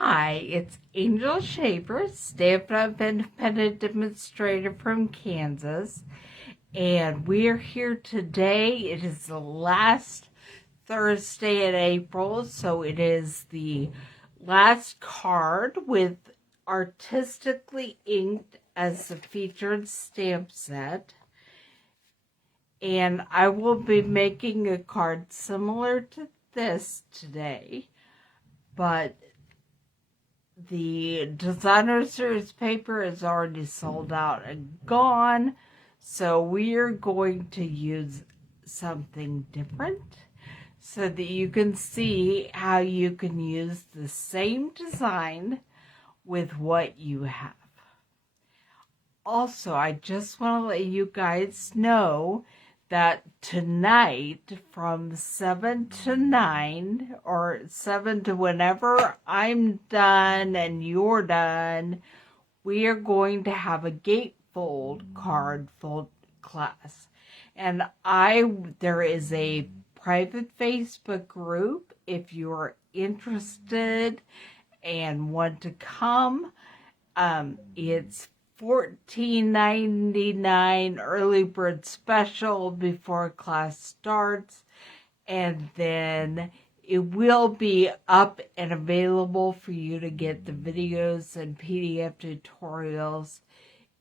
Hi, it's Angel Shaper, Stampin' Up Independent Demonstrator from Kansas, and we're here today. It is the last Thursday in April, so it is the last card with Artistically Inked as the featured stamp set. And I will be making a card similar to this today, but the designer series paper is already sold out and gone, so we're going to use something different so that you can see how you can use the same design with what you have. Also, I just want to let you guys know that tonight from 7 to 9, or 7 to whenever I'm done and you're done, we are going to have a gatefold card fold class. And there is a private Facebook group if you're interested and want to come. It's $14.99 early bird special before class starts, and then it will be up and available for you to get the videos and PDF tutorials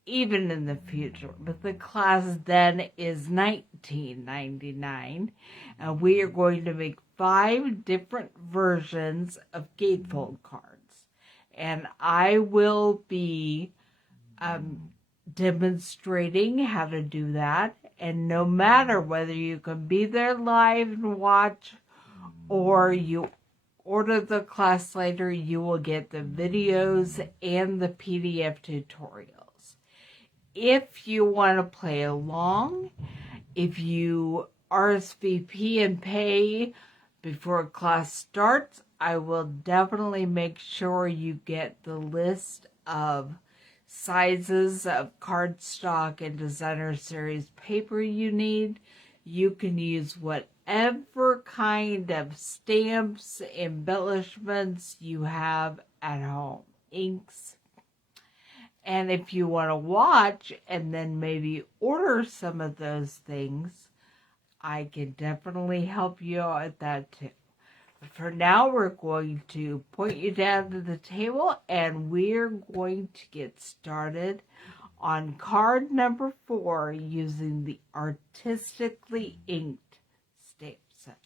even in the future. But the class then is $19.99, and we are going to make 5 different versions of gatefold cards, and I will be demonstrating how to do that. And no matter whether you can be there live and watch or you order the class later, you will get the videos and the PDF tutorials. If you want to play along, if you RSVP and pay before class starts, I will definitely make sure you get the list of sizes of cardstock and designer series paper you need. You can use whatever kind of stamps, embellishments you have at home, inks. And if you want to watch and then maybe order some of those things, I can definitely help you out with that too. But for now, we're going to point you down to the table and we're going to get started on card number 4 using the Artistically Inked stamp set.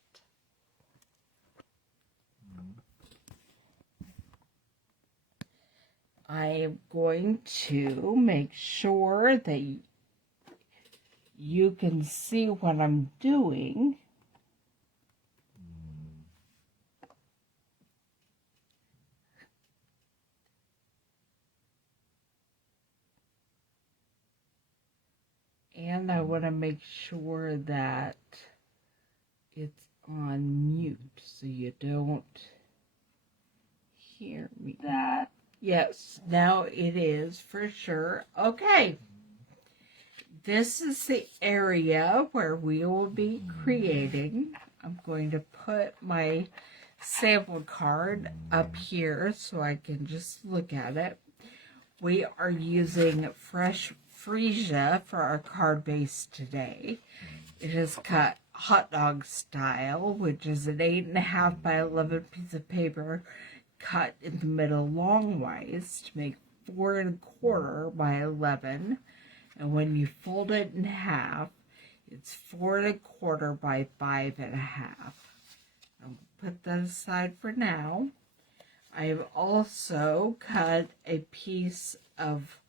I am going to make sure that you can see what I'm doing. And I want to make sure that it's on mute so you don't hear me. Yes, now it is for sure. Okay. This is the area where we will be creating. I'm going to put my sample card up here so I can just look at it. We are using fresh freesia for our card base today. It is cut hot dog style, which is an 8.5 by 11 piece of paper cut in the middle longwise to make 4 1/4 by 11. And when you fold it in half, it's 4 1/4 by 5 1/2. I'll put that aside for now. I have also cut a piece of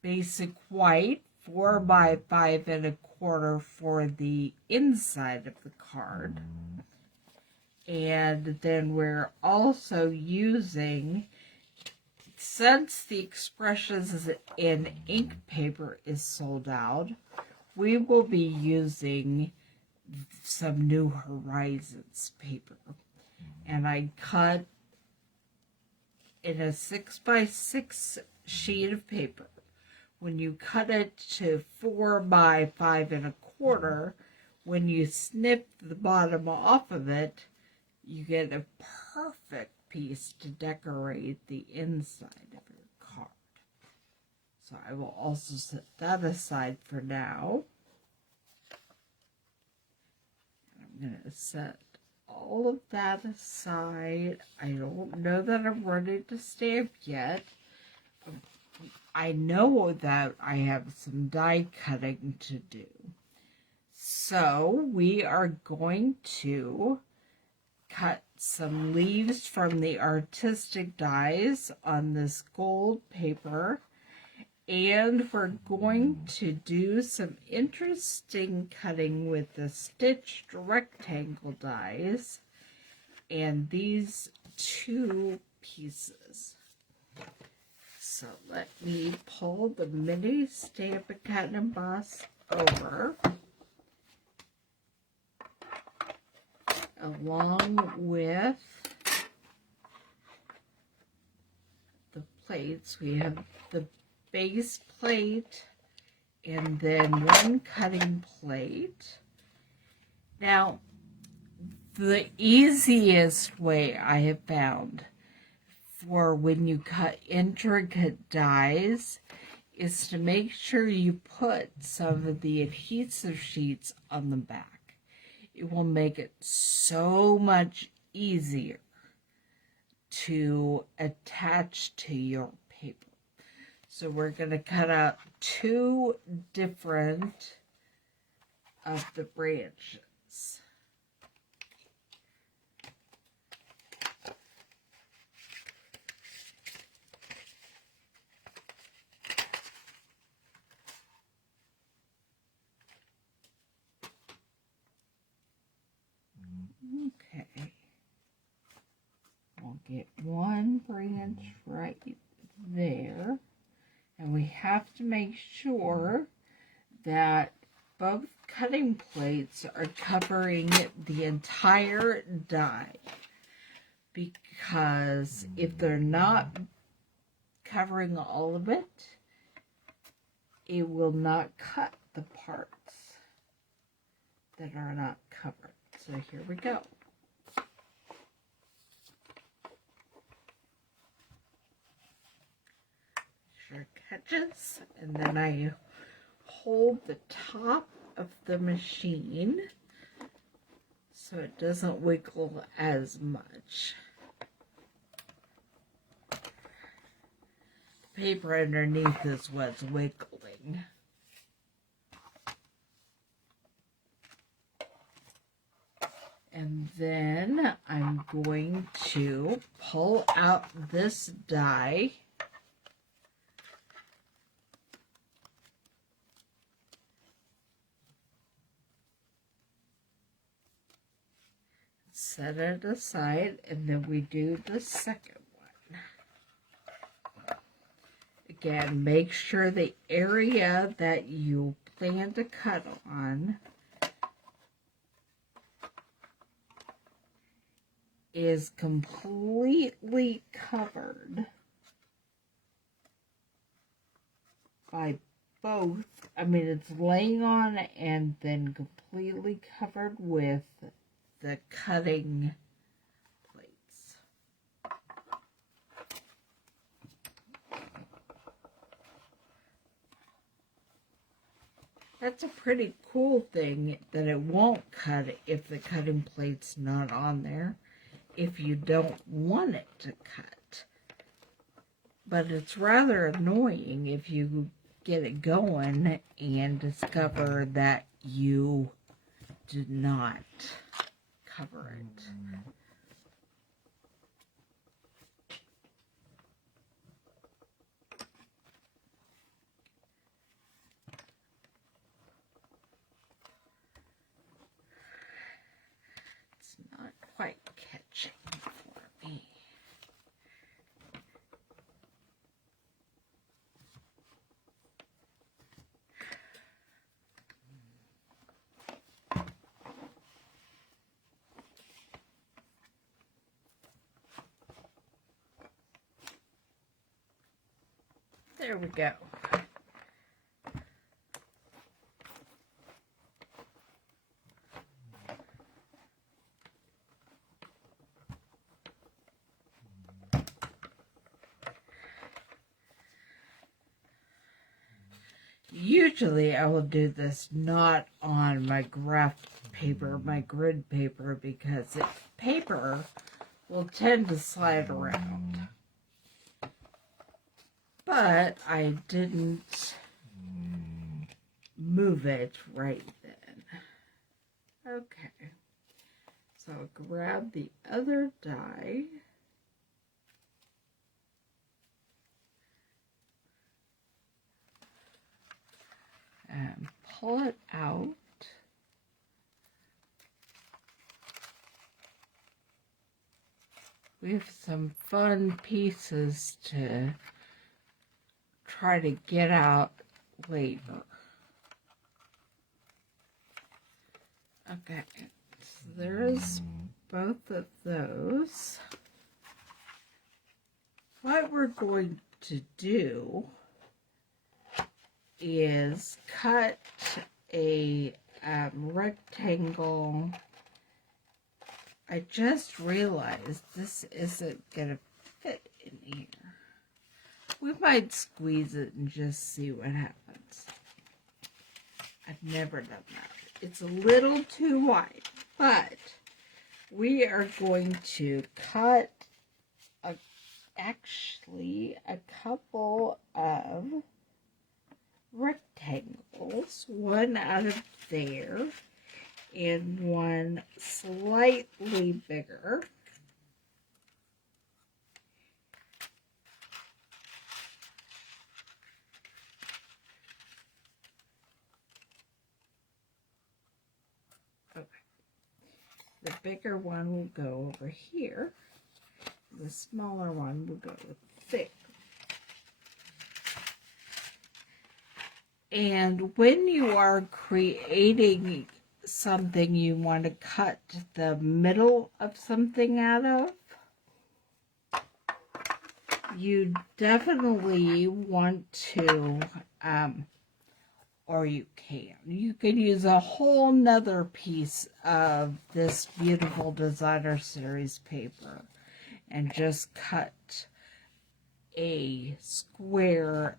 basic white 4 by 5 1/4 for the inside of the card. And then we're also using, since the Expressions in ink paper is sold out, we will be using some New Horizons paper. And I cut in a 6 by 6 sheet of paper. When you cut it to 4 by 5 1/4, when you snip the bottom off of it, you get a perfect piece to decorate the inside of your card. So I will also set that aside for now. I'm going to set all of that aside. I don't know that I'm ready to stamp yet. I know that I have some die cutting to do. So we are going to cut some leaves from the artistic dies on this gold paper. And we're going to do some interesting cutting with the stitched rectangle dies and these two pieces. So let me pull the mini Stampin' Cut and Emboss over, along with the plates. We have the base plate and then one cutting plate. Now, the easiest way I have found for when you cut intricate dies is to make sure you put some of the adhesive sheets on the back. It will make it so much easier to attach to your paper. So we're going to cut out two different of the branches. Okay. We'll get one branch right there. And we have to make sure that both cutting plates are covering the entire die. Because if they're not covering all of it, it will not cut the parts that are not covered. So here we go. Sure catches, and then I hold the top of the machine so it doesn't wiggle as much. The paper underneath is what's wiggling. And then I'm going to pull out this die. Set it aside, and then we do the second one. Again, make sure the area that you plan to cut on is completely covered by both. I mean, it's laying on and then completely covered with the cutting plates. That's a pretty cool thing, that it won't cut if the cutting plate's not on there, if you don't want it to cut. But it's rather annoying if you get it going and discover that you did not cover it. It's not quite catching for me. There we go. usually I will do this not on my graph paper, my grid paper, because paper will tend to slide around. But I didn't move it right then. Okay. So I'll grab the other die. And pull it out. We have some fun pieces to try to get out later. Okay, so there's both of those. What we're going to do is cut a rectangle. I just realized this isn't going to fit in here. We might squeeze it and just see what happens. I've never done that. It's a little too wide, but we are going to cut actually a couple of rectangles, one out of there and one slightly bigger. Okay. The bigger one will go over here. The smaller one will go there. And when you are creating something you want to cut the middle of something out of, you definitely want to, or you can use a whole nother piece of this beautiful designer series paper and just cut a square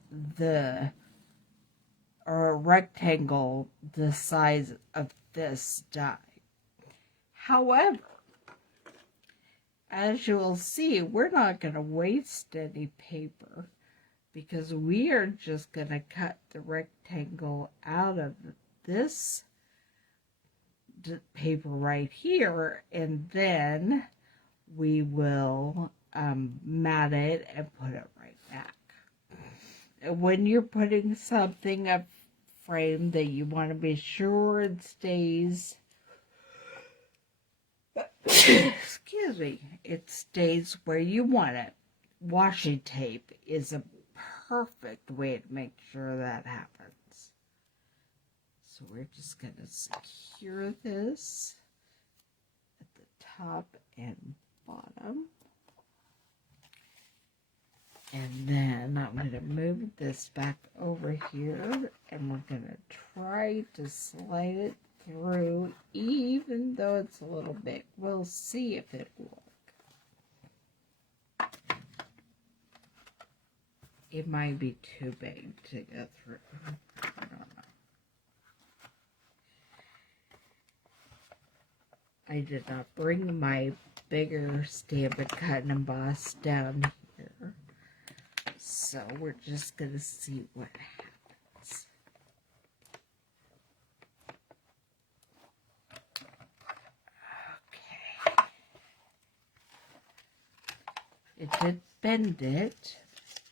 or a rectangle the size of this die. However, as you will see, we're not going to waste any paper because we are just going to cut the rectangle out of this paper right here, and then we will mat it and put it right back. When you're putting something up frame that you want to be sure it stays excuse me, it stays where you want it. Washi tape is a perfect way to make sure that happens. So we're just going to secure this at the top and bottom. And then I'm going to move this back over here, and we're going to try to slide it through, even though it's a little big. We'll see if it will work. It might be too big to go through. I don't know. I did not bring my bigger Stampin' Cut and Emboss down here. So we're just going to see what happens. Okay. It did bend it,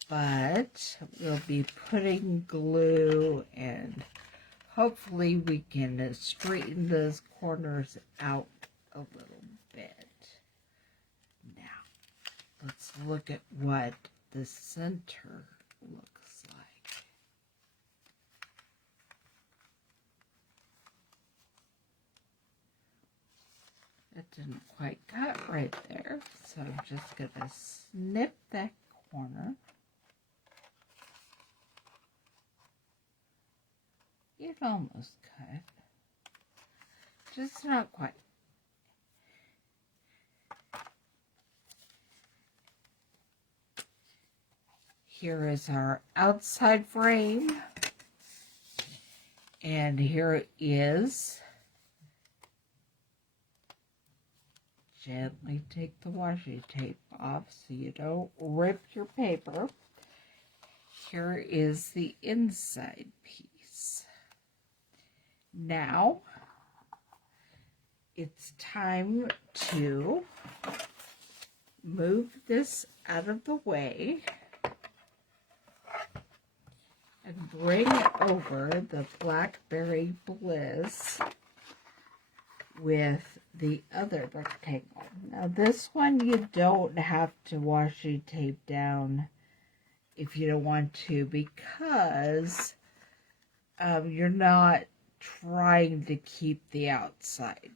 but we'll be putting glue and hopefully we can straighten those corners out a little bit. Now, let's look at what the center looks like. It didn't quite cut right there, so I'm just going to snip that corner. It almost cut. Just not quite. Here is our outside frame. And here is, gently take the washi tape off so you don't rip your paper. Here is the inside piece. Now, it's time to move this out of the way and bring over the Blackberry Bliss with the other rectangle. Now this one you don't have to washi tape down if you don't want to, because you're not trying to keep the outside.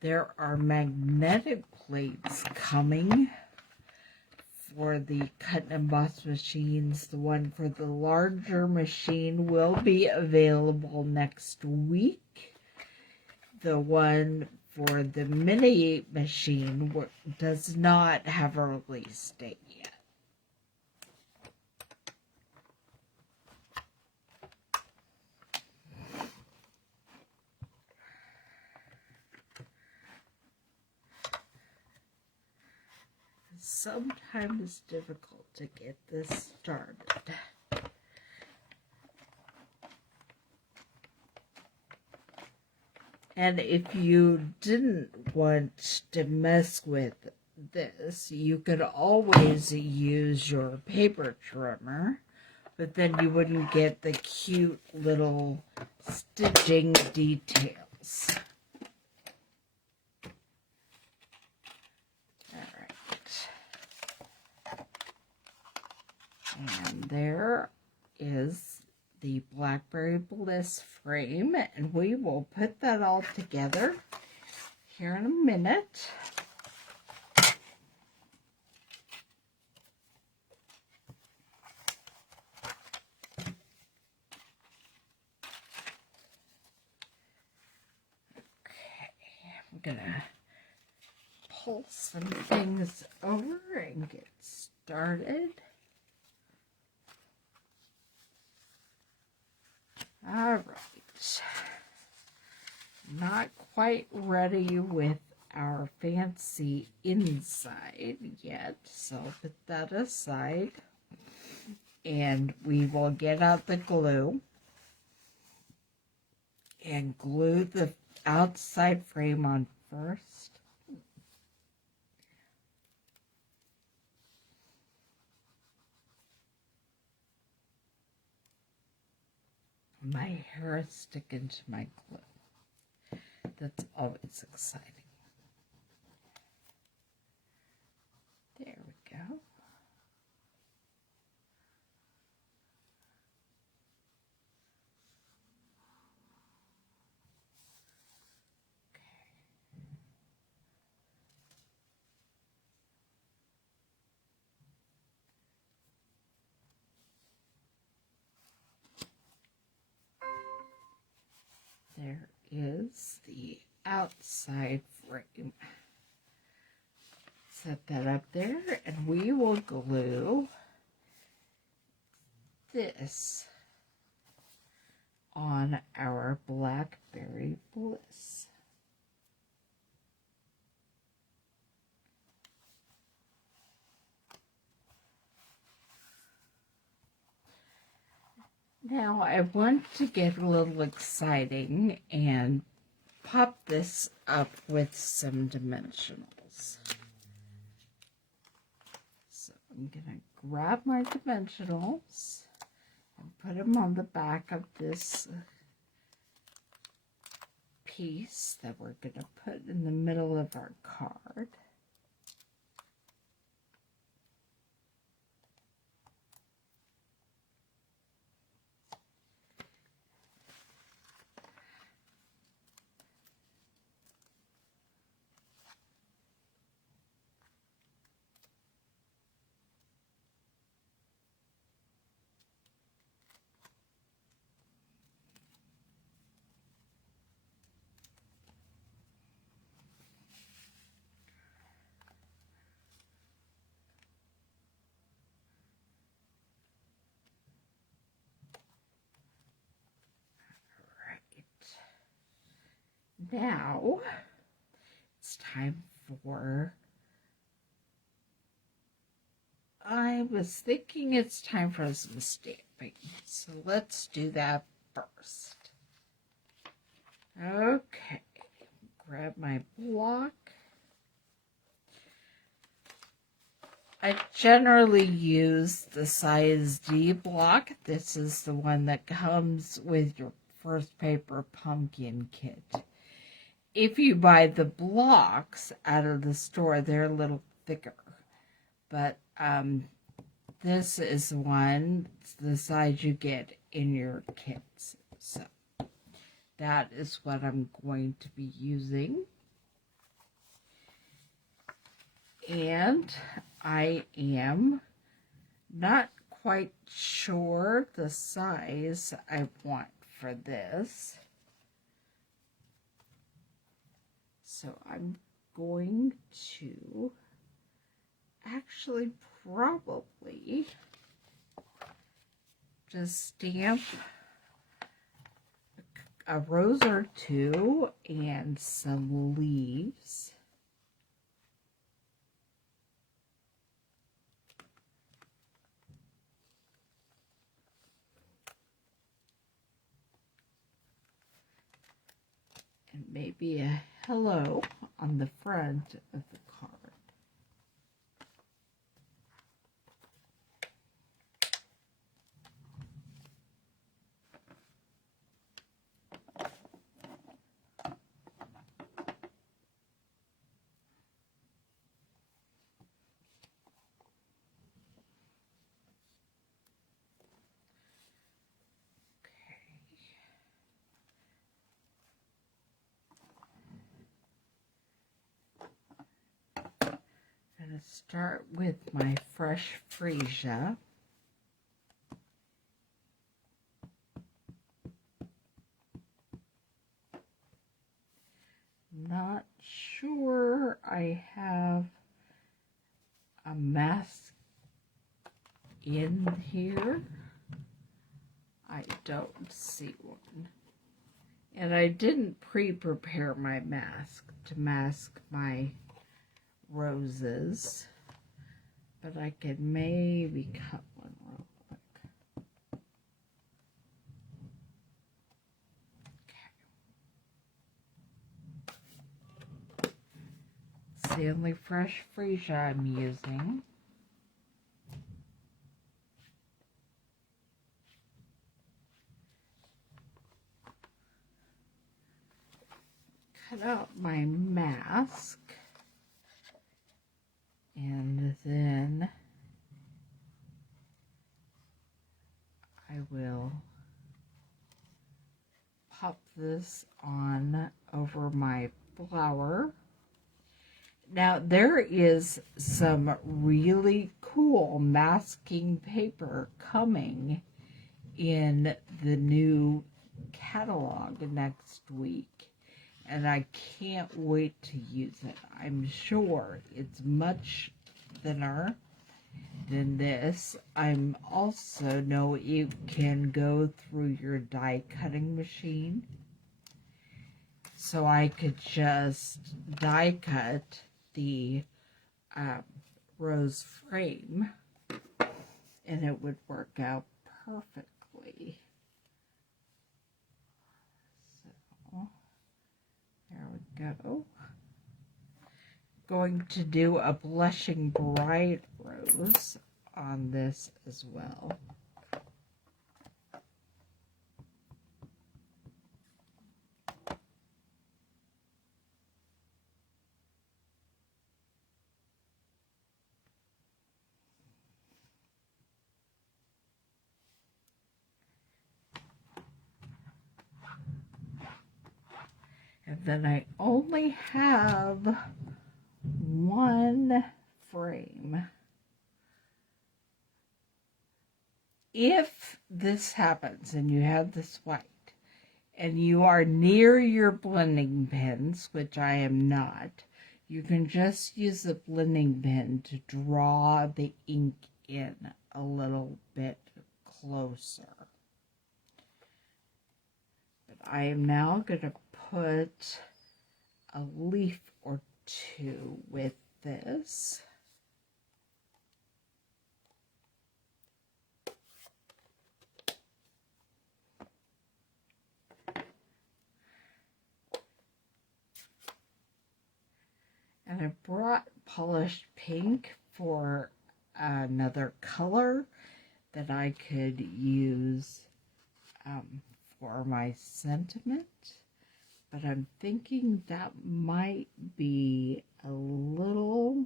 There are magnetic plates coming for the cut and emboss machines. The one for the larger machine will be available next week. The one for the mini machine does not have a release date yet. Sometimes it's difficult to get this started. And if you didn't want to mess with this, you could always use your paper trimmer, but then you wouldn't get the cute little stitching details. And there is the Blackberry Bliss frame, and we will put that all together here in a minute. Okay, I'm gonna pull some things over and get started. All right, not quite ready with our fancy inside yet, so put that aside, and we will get out the glue and glue the outside frame on first. My hair is sticking to my glue. That's always exciting. There we go. There is the outside frame. Set that up there, and we will glue this on our Blackberry Bliss. Now I want to get a little exciting and pop this up with some dimensionals. So I'm going to grab my dimensionals and put them on the back of this piece that we're going to put in the middle of our card. Now it's time for, I was thinking it's time for some stamping. So let's do that first. Okay, grab my block. I generally use the size D block. This is the one that comes with your first paper pumpkin kit. If you buy the blocks out of the store, they're a little thicker. But this is the size you get in your kits. So that is what I'm going to be using. And I am not quite sure the size I want for this. So I'm going to actually probably just stamp a rose or two and some leaves. And maybe a hello on the front of the card. I'm going to start with my fresh freesia. Not sure I have a mask in here. I don't see one. And I didn't pre-prepare my mask to mask my roses, but I could maybe cut one real quick. Okay. It's the only fresh freesia I'm using. Cut out my mask. And then I will pop this on over my flower. Now there is some really cool masking paper coming in the new catalog next week. And I can't wait to use it. I'm sure it's much thinner than this. I'm also know it can go through your die cutting machine. So I could just die cut the rose frame and it would work out perfectly. So there we go. Going to do a blushing bright rose on this as well. And then I only have one frame. If this happens and you have this white and you are near your blending pens, which I am not, you can just use the blending pen to draw the ink in a little bit closer. But I am now going to put a leaf or two with this. And I brought polished pink for another color that I could use for my sentiment. But I'm thinking that might be a little,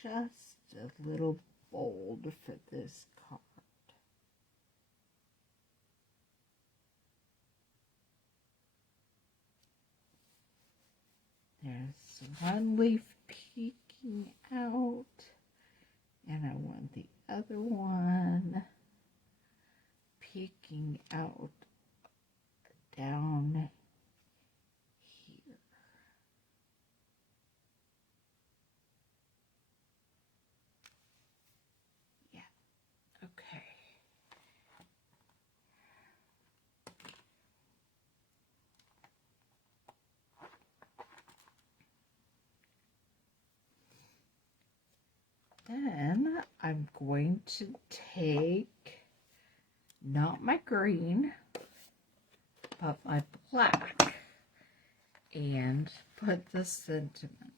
just a little bold for this card. There's one leaf peeking out, and I want the other one peeking out down here. Yeah, okay. Then I'm going to take, not my green, but my black, and put the sentiment.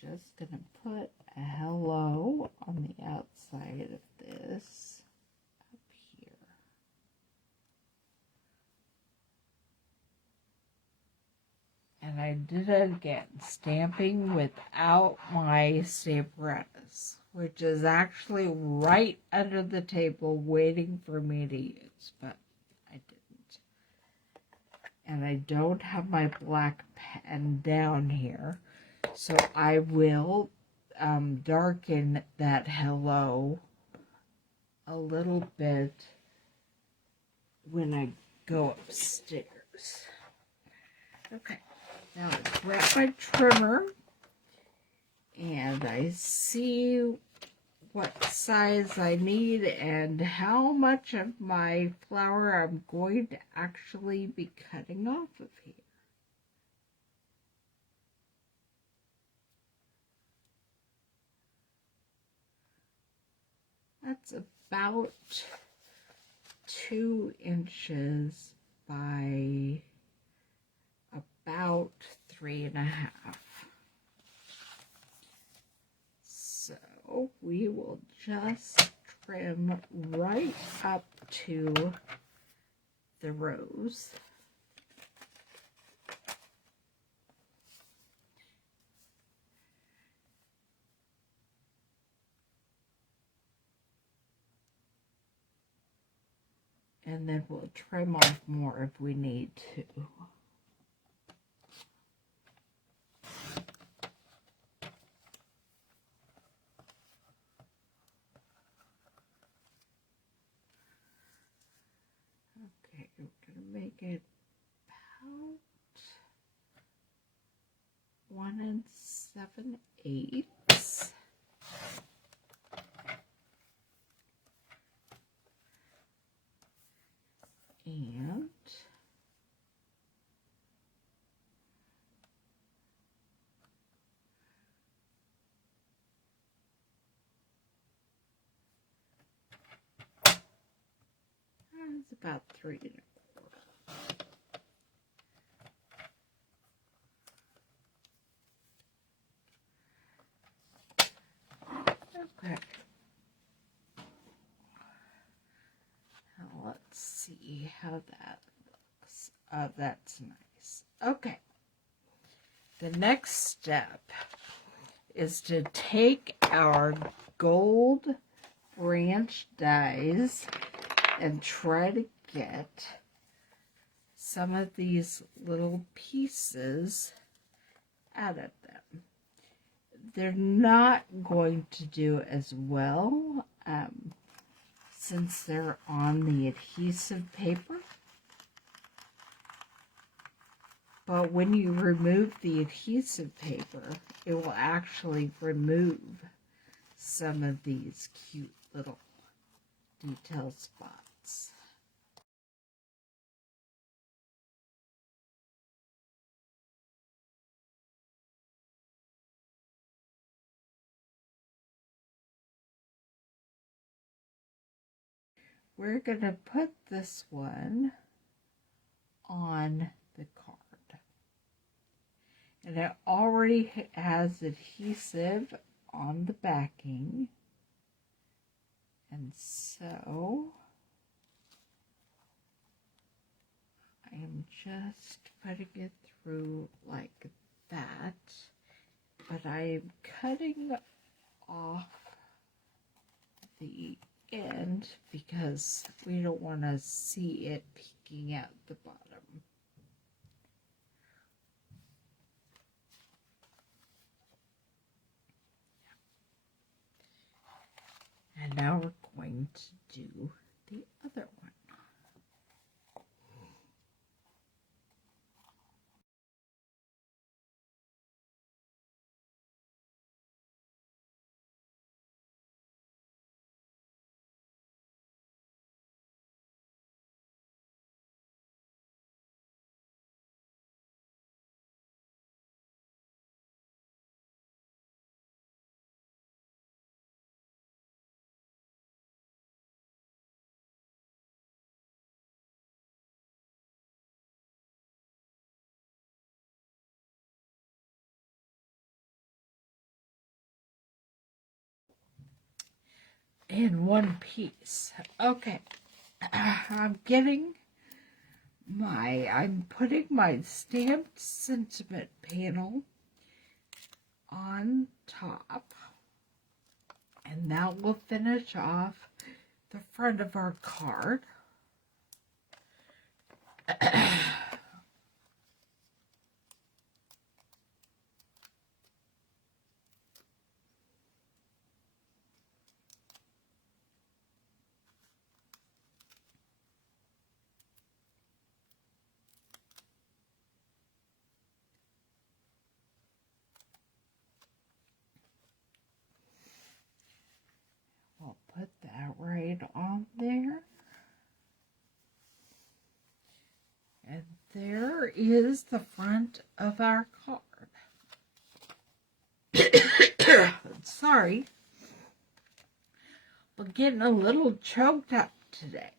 Just gonna put a hello on the outside of this up here. And I did it again, stamping without my stamparatus, which is actually right under the table waiting for me to use, but I didn't. And I don't have my black pen down here, so I will darken that hello a little bit when I go upstairs. Okay. Now I grab my trimmer, and I see what size I need and how much of my flower I'm going to actually be cutting off of here. That's about 2 inches by about 3.5. So we will just trim right up to the rose. And then we'll trim off more if we need to. Okay, we're going to make it about 1 7/8. And it's about 3.25. Okay. Now let's see how that looks. That's nice. Okay. The next step is to take our gold branch dies and try to get some of these little pieces out of them. They're not going to do as well since they're on the adhesive paper, But when you remove the adhesive paper, it will actually remove some of these cute little detail spots. We're going to put this one on the card. And it already has adhesive on the backing. And so I am just putting it through like that. But I am cutting off the end because we don't want to see it peeking out the bottom. And now we're going to do the other one. In one piece. Okay. I'm putting my stamped sentiment panel on top. And that will finish off the front of our card. We'll put that right on there. And there is the front of our card. Sorry, but getting a little choked up today.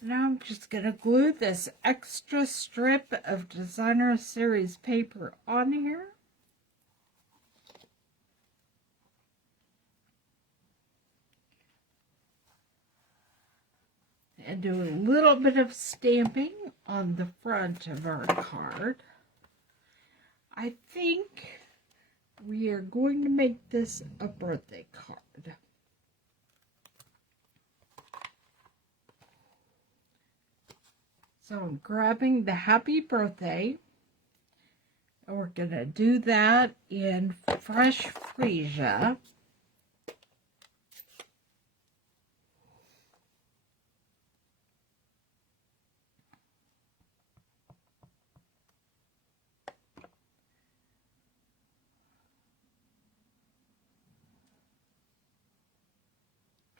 Now I'm just going to glue this extra strip of Designer Series paper on here. And do a little bit of stamping on the front of our card. I think we are going to make this a birthday card. So I'm grabbing the happy birthday, and we're going to do that in fresh freesia.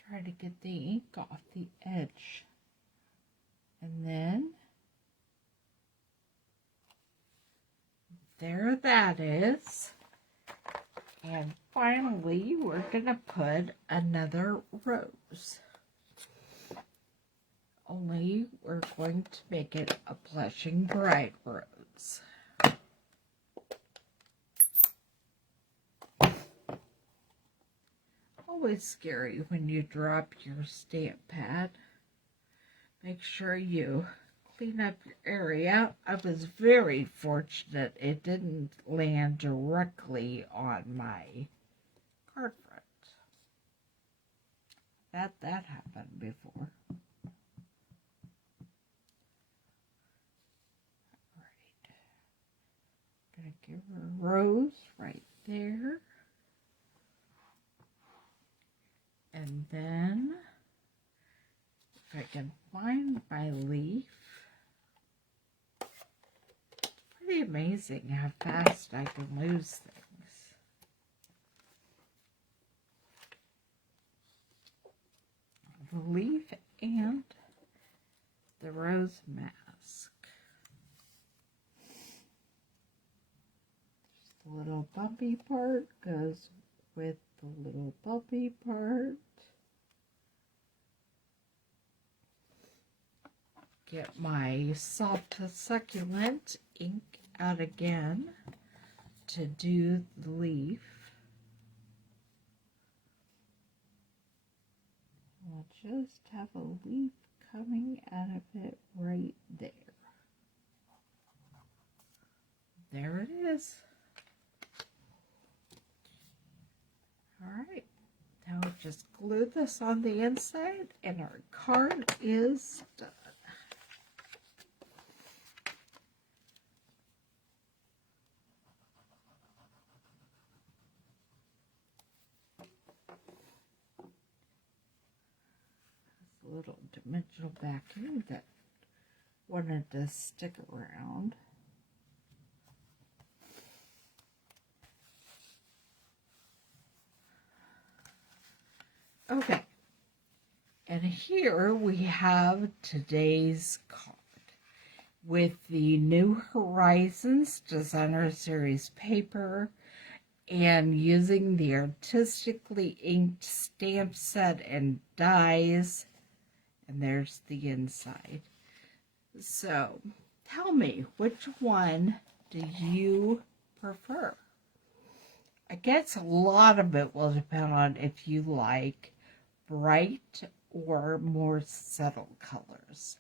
Try to get the ink off the edge. And then there that is. And finally, we're going to put another rose. Only we're going to make it a blushing bright rose. Always scary when you drop your stamp pad. Make sure you clean up your area. I was very fortunate it didn't land directly on my card front. That happened before. Alright. Gonna give her a rose right there. And then, if I can find my leaf, really amazing how fast I can lose things. The leaf and the rose mask. The little bumpy part goes with the little bumpy part. Get my soft succulent ink out again to do the leaf. We'll just have a leaf coming out of it right there. There it is. Alright, now we'll just glue this on the inside and our card is done. Little dimensional backing that wanted to stick around. Okay, and here we have today's card with the New Horizons Designer Series paper and using the artistically inked stamp set and dies. And there's the inside. So, tell me, which one do you prefer? I guess a lot of it will depend on if you like bright or more subtle colors.